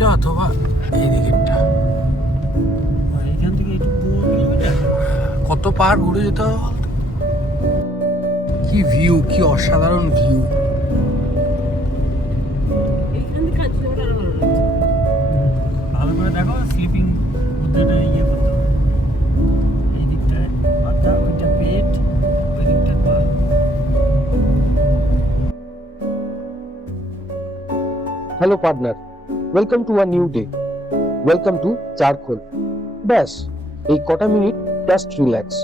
এইটা অথবা এই দিকেরটা। এখান থেকে একটু 4 কিলোমিটার। কত পাহাড় ঘুরে যেতে হবে বলতো। কি ভিউ, কি অসাধারণ ভিউ। এইখান থেকে কাজ করে আরো ভালো লাগছে। ভালো করে দেখো, স্লিপিং বুদ্ধিটা ইয়ে করতে হবে। এই দিকটায় মাথা, ওইটা পেট, ওই দিকটা পা। Hello partner, welcome to a new day, welcome to Charkhol. ব্যাস এই কটা মিনিট জাস্ট রিল্যাক্স।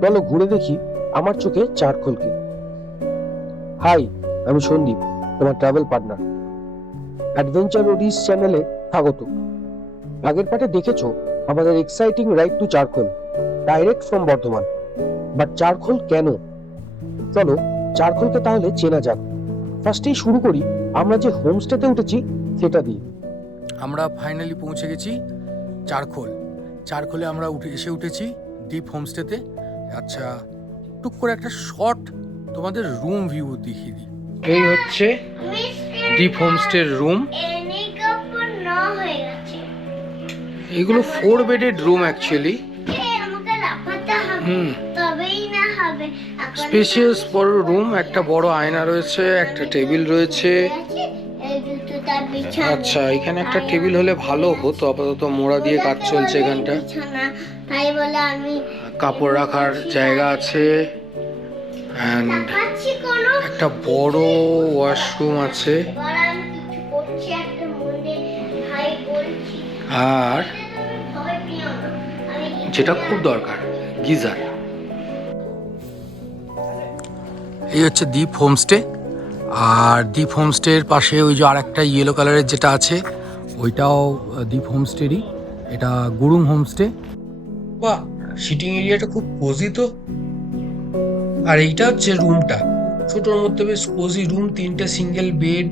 চলো ঘুরে দেখি আমার চোখে চারখোলকে। হাই, আমি সন্দীপ, তোমার ট্রাভেল পার্টনার। অ্যাডভেঞ্চার রোডিস চ্যানেলে স্বাগত। আগের পার্টে দেখেছো আমাদের exciting ride to Charkhol, direct from Bardhaman. But Charkhol কেন? চলো চারখোলকে তাহলে চেনা যাক। ফার্স্টেই শুরু করি আমরা যে হোমস্টেতে উঠেছি সেটা দিয়ে। আমরা ফাইনালি পৌঁছে গেছি চারখোল। চারখোলে আমরা এসে উঠেছি ডিপ হোমস্টেতে। আচ্ছা, টুক করে একটা শর্ট তোমাদের রুম ভিউ দেখিয়ে দিই। এই হচ্ছে ডিপ হোমস্টের রুম। এগুলো 4 বেডেড রুম অ্যাকচুয়ালি। স্পেশিয়াস বড় রুম, একটা বড় আয়না রয়েছে, একটা টেবিল রয়েছে। আচ্ছা, এখানে একটা টেবিল হলে ভালো হতো, আপাতত মোড়া দিয়ে কাজ চলছে এখানটা। তাই বলে আমি কাপড় রাখার জায়গা আছে, and একটা বড় ওয়াশরুম আছে, আর যেটা খুব দরকার গিজার। এই হচ্ছে দ্বীপ হোমস্টে। আর দ্বীপ হোমস্টের পাশে ওই যে আর একটা ইয়েলো কালারের যেটা আছে ওইটাও দ্বীপ হোমস্টেরই। এটা গুরুং হোমস্টে। বাহ, সিটিং এরিয়াটা খুব কোজি তো। আর এইটা হচ্ছে রুমটা, ছোটোর মধ্যে বেশ কোজি রুম। 3টে সিঙ্গেল বেড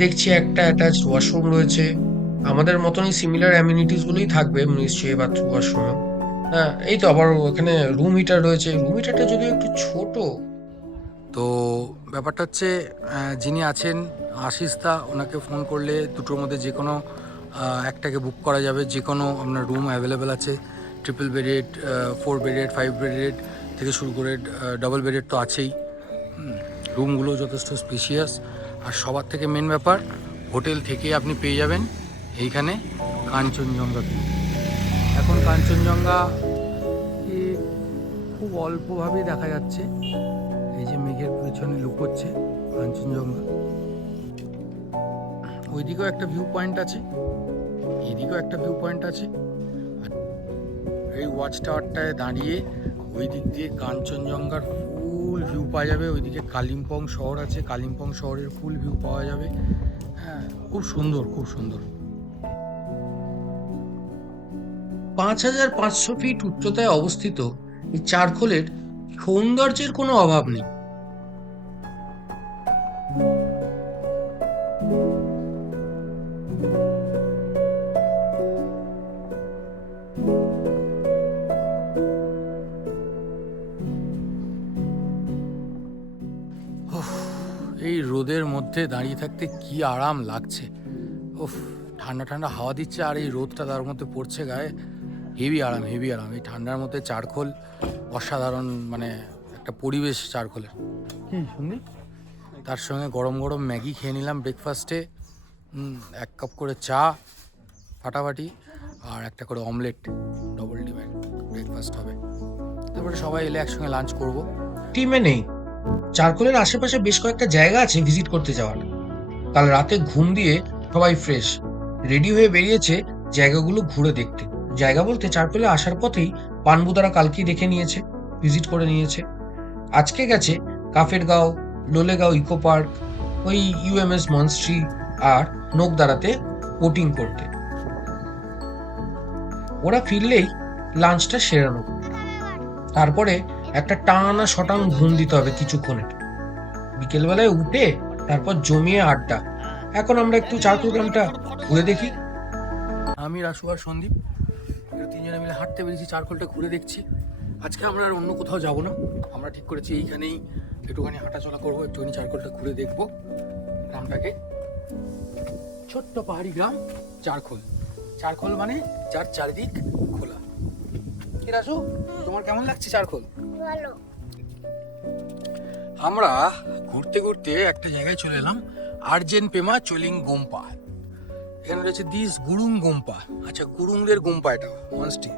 দেখছি, একটা অ্যাটাচড ওয়াশরুম রয়েছে। আমাদের মতনই সিমিলার অ্যামিনিটিসগুলোই থাকবে নিশ্চয়ই বাথরুম ওয়াশরুমে। হ্যাঁ, এই তো আবার ওখানে রুম হিটার রয়েছে। রুম হিটারটা যদিও একটু ছোট। তো ব্যাপারটা হচ্ছে যিনি আছেন আশিসদা, ওনাকে ফোন করলে দুটোর মধ্যে যে কোনো একটাকে বুক করা যাবে। যে কোনো আপনার রুম অ্যাভেলেবেল আছে, ট্রিপল বেডেড, 4 বেডেড, 5 বেডেড থেকে শুরু করে ডাবল বেডেড তো আছেই। রুমগুলো যথেষ্ট স্পেশিয়াস। আর সবার থেকে মেন ব্যাপার, হোটেল থেকে আপনি পেয়ে যাবেন এইখানে কাঞ্চনজঙ্ঘা ভিউ। এখন কাঞ্চনজঙ্ঘা খুব অল্পভাবেই দেখা যাচ্ছে, এই যে মেঘের পেছনে লুকোচ্ছে কাঞ্চনজঙ্ঘা। ওইদিকেও একটা ভিউ পয়েন্ট আছে, এইদিকেও একটা ভিউ পয়েন্ট আছে। এই ওয়াচ টাওয়ারটায় দাঁড়িয়ে ওই দিক দিয়ে কাঞ্চনজঙ্ঘার ফুল ভিউ পাওয়া যাবে। ওইদিকে কালিম্পং শহর আছে, কালিম্পং শহরের ফুল ভিউ পাওয়া যাবে। হ্যাঁ, খুব সুন্দর, খুব সুন্দর। 5500 ফিট উচ্চতায় অবস্থিত এই চারখোলের সৌন্দর্যের কোনো অভাব নেই। এই রোদের মধ্যে দাঁড়িয়ে থাকতে কি আরাম লাগছে। উফ, ঠান্ডা ঠান্ডা হাওয়া দিচ্ছে আর এই রোদটা তার মধ্যে পড়ছে গায়ে। হেভি আরাম, হেভি আরাম। এই ঠান্ডার মধ্যে চারখোল অসাধারণ, মানে একটা পরিবেশ চারখোলের। শুনি, তার সঙ্গে গরম গরম ম্যাগি খেয়ে নিলাম ব্রেকফাস্টে। 1 কাপ করে চা ফাটাফাটি, আর একটা করে অমলেট, ডবল ডিমের ব্রেকফাস্ট হবে। তারপরে সবাই এলে একসঙ্গে লাঞ্চ করব। টিমে নেই, চারখোলের আশেপাশে বেশ কয়েকটা জায়গা আছে ভিজিট করতে যাওয়ার। কাল রাতে ঘুম দিয়ে সবাই ফ্রেশ রেডি হয়ে বেরিয়েছে জায়গাগুলো ঘুরে দেখতে। জায়গা বলতে চারখোলে আসার পথেই পানবুদারা কালকেই দেখে নিয়েছে, ভিজিট করে নিয়েছে। আজকে গেছে কাফেরগাঁও, লোলেগাঁও ইকো পার্ক, ওই ইউএমএস মনস্ট্রি আর নোকদারাতে বোটিং করতে। ওরা ফিরলেই লাঞ্চটা সেরে নেব, তারপরে একটা টানা শটাং ঘুম দিতে হবে কিছুক্ষণের। বিকেলবেলায় উঠে তারপর জমিয়ে আড্ডা। এখন আমরা একটু চারখোল গ্রামটা ঘুরে দেখি। আমি রাসু আর সন্দীপ 3জনে মিলে হাঁটতে বেরিয়েছি, চারখোলটা ঘুরে দেখছি। আজকে আমরা আর অন্য কোথাও যাব না, আমরা ঠিক করেছি এইখানেই একটুখানি হাঁটাচলা করবো, একটুখানি চারখোলটা ঘুরে দেখবো গ্রামটাকে। ছোট্ট পাহাড়ি গ্রাম চারখোল। চারখোল মানে যার চারিদিক খোলা। কি রাসু, তোমার কেমন লাগছে চারখোল? ভালো। আমরা ঘুরতে ঘুরতে একটা জায়গায় চলে এলাম, আর্জেন পেমা চলিং গোম্পা। এখানে রয়েছে দিস গুরুং গোম্পা। আচ্ছা, গুরুংদের গোম্পা এটা মনস্ট্রি,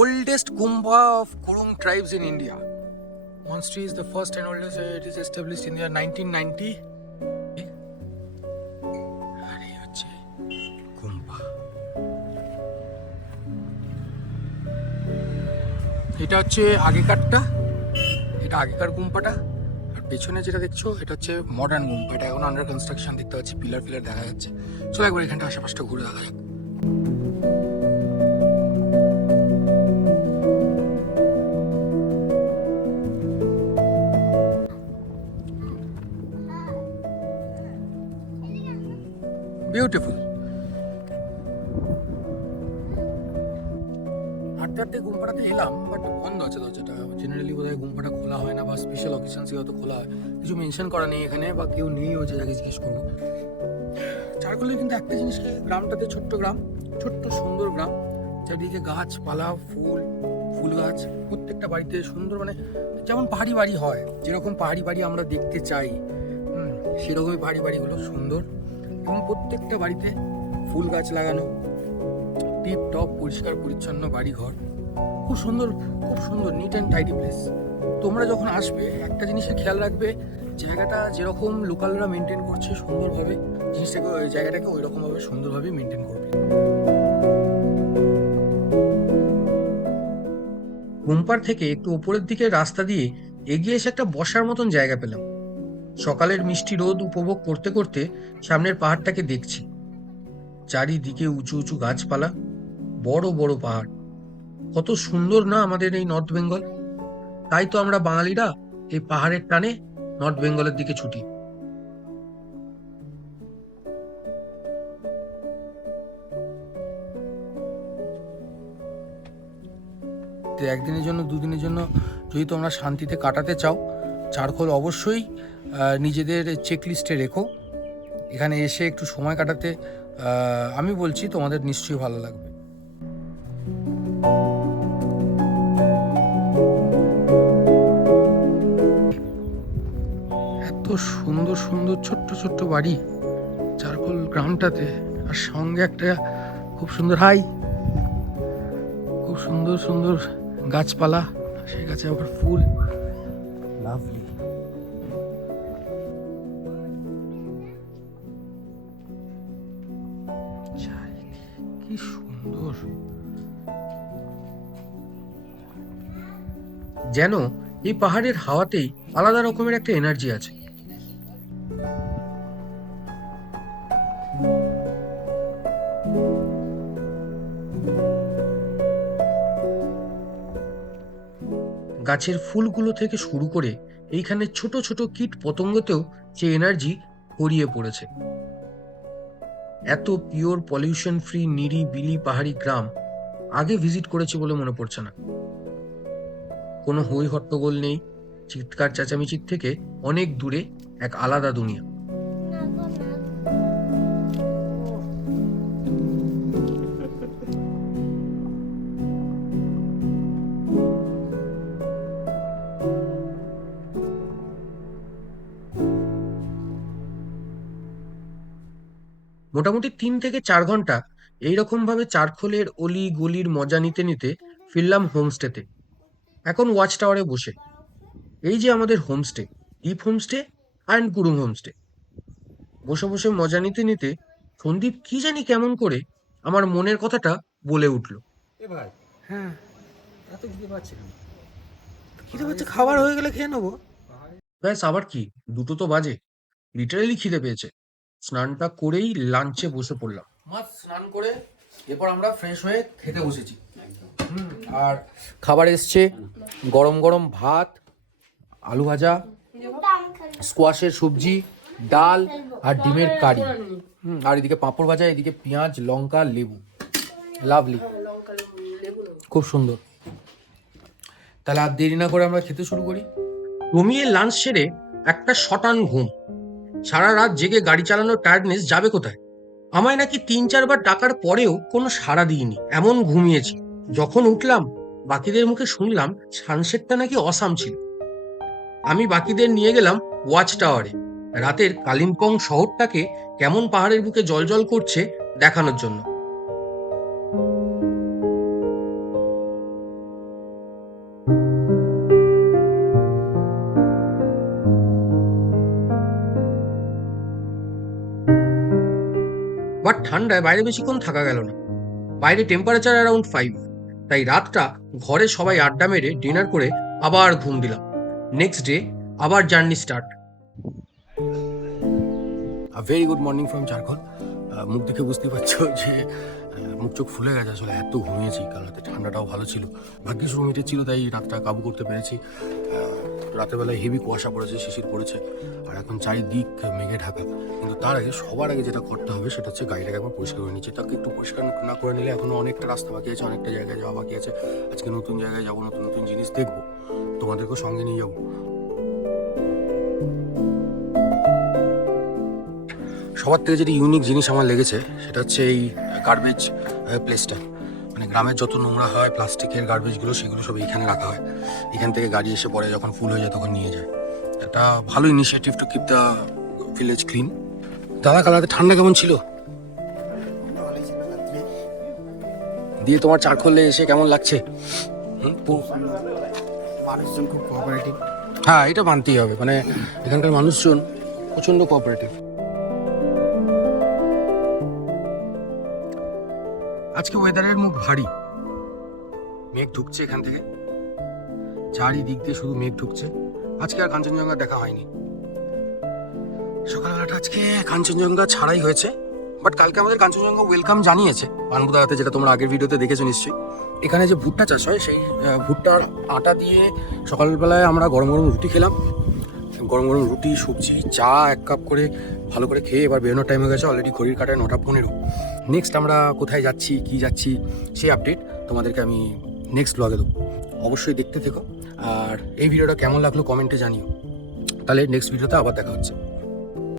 oldest Gumpa of Gurung tribes in India. Monastery is the first and oldest. It is established in the year 1990. আর এই হচ্ছে গুম্পা। এটা হচ্ছে আগেকারটা, এটা আগেকার গুম্পাটা। আর পেছনে যেটা দেখছো এটা হচ্ছে মডার্ন গুম্পা। এটা এখন আন্ডার কনস্ট্রাকশন, দেখতে পাচ্ছি পিলার ফিলার দেখা যাচ্ছে। চলো একবার এখানটা আশেপাশটা ঘুরে দেখা যাক। বিউটিফুল। হাঁটতে হাঁটতে গুম্পাটাতে এলাম, বাট বন্ধ আছে দরজাটা। জেনারেলি বোধহয় গুম্পাটা খোলা হয় না, বা স্পেশাল অকেশনসে হয়তো খোলা হয়। কিছু মেনশন করা নেই এখানে, বা কেউ নেই হচ্ছে যাকে জিজ্ঞেস করবো। চারকোলে কিন্তু একটা জিনিসকে, গ্রামটাতে ছোট্ট গ্রাম, ছোট্ট সুন্দর গ্রাম, চারিদিকে গাছপালা, ফুল গাছ, প্রত্যেকটা বাড়িতে সুন্দর, মানে যেমন পাহাড়ি বাড়ি হয়, যেরকম পাহাড়ি বাড়ি আমরা দেখতে চাই, সেরকমই পাহাড়ি বাড়িগুলো সুন্দর। এবং প্রত্যেকটা বাড়িতে ফুল গাছ লাগানো, টিপ টপ পরিষ্কার পরিচ্ছন্ন বাড়ি ঘর, খুব সুন্দর, খুব সুন্দর, নিট অ্যান্ড টাইডি প্লেস। তোমরা যখন আসবে একটা জিনিসের খেয়াল রাখবে, জায়গাটা যেরকম লোকালরা মেনটেন করছে সুন্দরভাবে, জিনিসটাকে, জায়গাটাকে ওই রকমভাবে সুন্দরভাবে মেনটেন করবে। গুম্পার থেকে একটু উপরের দিকে রাস্তা দিয়ে এগিয়ে এসে একটা বসার মতন জায়গা পেলাম। সকালের মিষ্টি রোদ উপভোগ করতে করতে সামনের পাহাড়টাকে দেখছি। চারিদিকে উঁচু উঁচু গাছপালা, বড় বড় পাহাড়। কত সুন্দর না আমাদের এই নর্থ বেঙ্গল। তাই তো আমরা বাঙালিরা এই পাহাড়ের টানে নর্থ বেঙ্গলের দিকে ছুটি। একদিনের জন্য, দুদিনের জন্য যদি তোমরা শান্তিতে কাটাতে চাও, চারখোল অবশ্যই নিজেদের চেকলিস্টে রেখো। এখানে এসে একটু সময় কাটাতে আমি বলছি তোমাদের নিশ্চয়ই ভালো লাগবে। এত সুন্দর সুন্দর ছোট্ট ছোট্ট বাড়ি চারখোল গ্রামটাতে, আর সঙ্গে একটা খুব সুন্দর খুব সুন্দর সুন্দর গাছপালা, সেই গাছে আবার ফুল, লাভলি। কি সুন্দর, যেন এই পাহাড়ের হাওয়াতেই আলাদা রকমের একটা এনার্জি আছে। গাছের ফুলগুলো থেকে শুরু করে এইখানে ছোট ছোট কীট পতঙ্গতেও যে এনার্জি ছড়িয়ে পড়েছে। এত পিওর পলিউশন ফ্রি নিরিবিলি পাহাড়ি গ্রাম আগে ভিজিট করেছি বলে মনে পড়ছে না। কোনো হই হট্টগোল নেই, চিৎকার চেঁচামেচির থেকে অনেক দূরে এক আলাদা দুনিয়া। মোটামুটি 3 থেকে 4 ঘন্টা এইরকম ভাবে চারখোলের অলি গলির মজা নিতে নিতে ফিরলাম হোমস্টেতে। এখন ওয়াচ টাওয়ারে বসে। এই যে আমাদের homestay, deep homestay and Gurung homestay. বসে বসে মজা নিতে নিতে সন্দীপ কি জানি কেমন করে আমার মনের কথাটা বলে উঠল। এ ভাই, হ্যাঁ, এত খিদে পাচ্ছে না। খিদে পাচ্ছে, খাবার হয়ে গেলে খেয়ে নেবো। ব্যাস, আবার কি, 2টো তো বাজে। লিটারালি খিদে পেয়েছে। স্নানটা করেই লাঞ্চে বসে পড়লাম। মাছ স্নান করে এরপর আমরা ফ্রেশ হয়ে খেতে বসেছি। আর খাবার এসছে গরম গরম ভাত, আলু ভাজা, স্কোয়াশের সবজি, ডাল আর ডিমের কারি। আর এদিকে পাঁপড় ভাজা, এদিকে পেঁয়াজ, লঙ্কা, লেবু। লাভলি, খুব সুন্দর। তাহলে আর দেরি না করে আমরা খেতে শুরু করি। রুমিয়ে লাঞ্চ সেরে একটা শটান ঘুম। সারা রাত জেগে গাড়ি চালানোর টায়ার্ডনেস যাবে কোথায়? আমায় নাকি 3-4 বার ডাকার পরেও কোনো সাড়া দিইনি, এমন ঘুমিয়েছি। যখন উঠলাম বাকিদের মুখে শুনলাম সানসেটটা নাকি অসাম ছিল। আমি বাকিদের নিয়ে গেলাম ওয়াচ টাওয়ারে, রাতের কালিম্পং শহরটাকে কেমন পাহাড়ের বুকে জ্বলজ্বল করছে দেখানোর জন্য। বাট ঠান্ডায় বাইরে বেশিক্ষণ থাকা গেল না। বাইরে টেম্পারেচার অ্যারাউন্ড 5, তাই রাতটা ঘরে সবাই আড্ডা মেরে ডিনার করে আবার ঘুম দিলাম। নেক্সট ডে আবার journey start. Very good morning from charcoal. মুখ দেখে বুঝতে পারছো যে মুখ চোখ ফুলে গেছে, আসলে এত ঘুমিয়েছি। কাল রাতে ঠান্ডাটাও ভালো ছিল, ভাগ্যিস রুম হিটার ছিল তাই রাতটা কাবু করতে পেরেছি। রাতের বেলায় হেভি কুয়াশা পড়েছে, শিশির পড়েছে, আর এখন চারিদিক মেঘে ঢাকা। কিন্তু তার আগে সবার আগে যেটা করতে হবে সেটা হচ্ছে গাড়িটাকে একবার পরিষ্কার করে নিচ্ছে। তাকে একটু পরিষ্কার না করে নিলে এখনো অনেকটা রাস্তা বাকি আছে, অনেকটা জায়গায় যাওয়া বাকি আছে। আজকে নতুন জায়গায় যাবো, নতুন নতুন জিনিস দেখবো, তোমাদেরকেও সঙ্গে নিয়ে যাবো। সবার থেকে যেটি ইউনিক জিনিস আমার লেগেছে সেটা হচ্ছে এই গার্বেজ প্লেসটা। মানে গ্রামের যত নোংরা হয়, প্লাস্টিকের গার্বেজগুলো, সেগুলো সব এইখানে রাখা হয়। এখান থেকে গাড়ি এসে পরে যখন ফুল হয়ে যায় তখন নিয়ে যায়। এটা ভালো initiative to keep the village clean. দাদা কালাতে ঠান্ডা কেমন ছিল? দিয়ে তোমার চারখোলে এসে কেমন লাগছে? মানুষজন খুব কোঅপারেটিভ। হ্যাঁ, এটা মানতেই হবে, মানে এখানকার মানুষজন প্রচণ্ড কোঅপারেটিভ। আজকে ওয়েদারের মুখ ভারী, মেঘ ঢুকছে এখান থেকে, চারিদিক দিয়ে শুধু মেঘ ঢুকছে। আজকে আর কাঞ্চনজঙ্ঘা দেখা হয়নি। সকালবেলাটা আজকে কাঞ্চনজঙ্ঘা ছাড়াই হয়েছে, বাট কালকে আমাদের কাঞ্চনজঙ্ঘা ওয়েলকাম জানিয়েছে পানবুদাতে, যেটা তোমরা আগের ভিডিওতে দেখেছো নিশ্চয়ই। এখানে যে ভুট্টা চাষ হয় সেই ভুট্টার আটা দিয়ে সকালবেলায় আমরা গরম গরম রুটি খেলাম। গরম গরম রুটি, সবজি, চা 1 কাপ করে ভালো করে খেয়ে এবার বেরোনোর টাইম হয়ে গেছে। অলরেডি ঘড়ির কাটায় 9:15। নেক্সট আমরা কোথায় যাচ্ছি, কি যাচ্ছি, সেই আপডেট তোমাদেরকে আমি নেক্সট ব্লগে দেবো। অবশ্যই দেখতে থেকো, আর এই ভিডিওটা কেমন লাগলো কমেন্টে জানিও। তাহলে নেক্সট ভিডিওতে আবার দেখা হচ্ছে।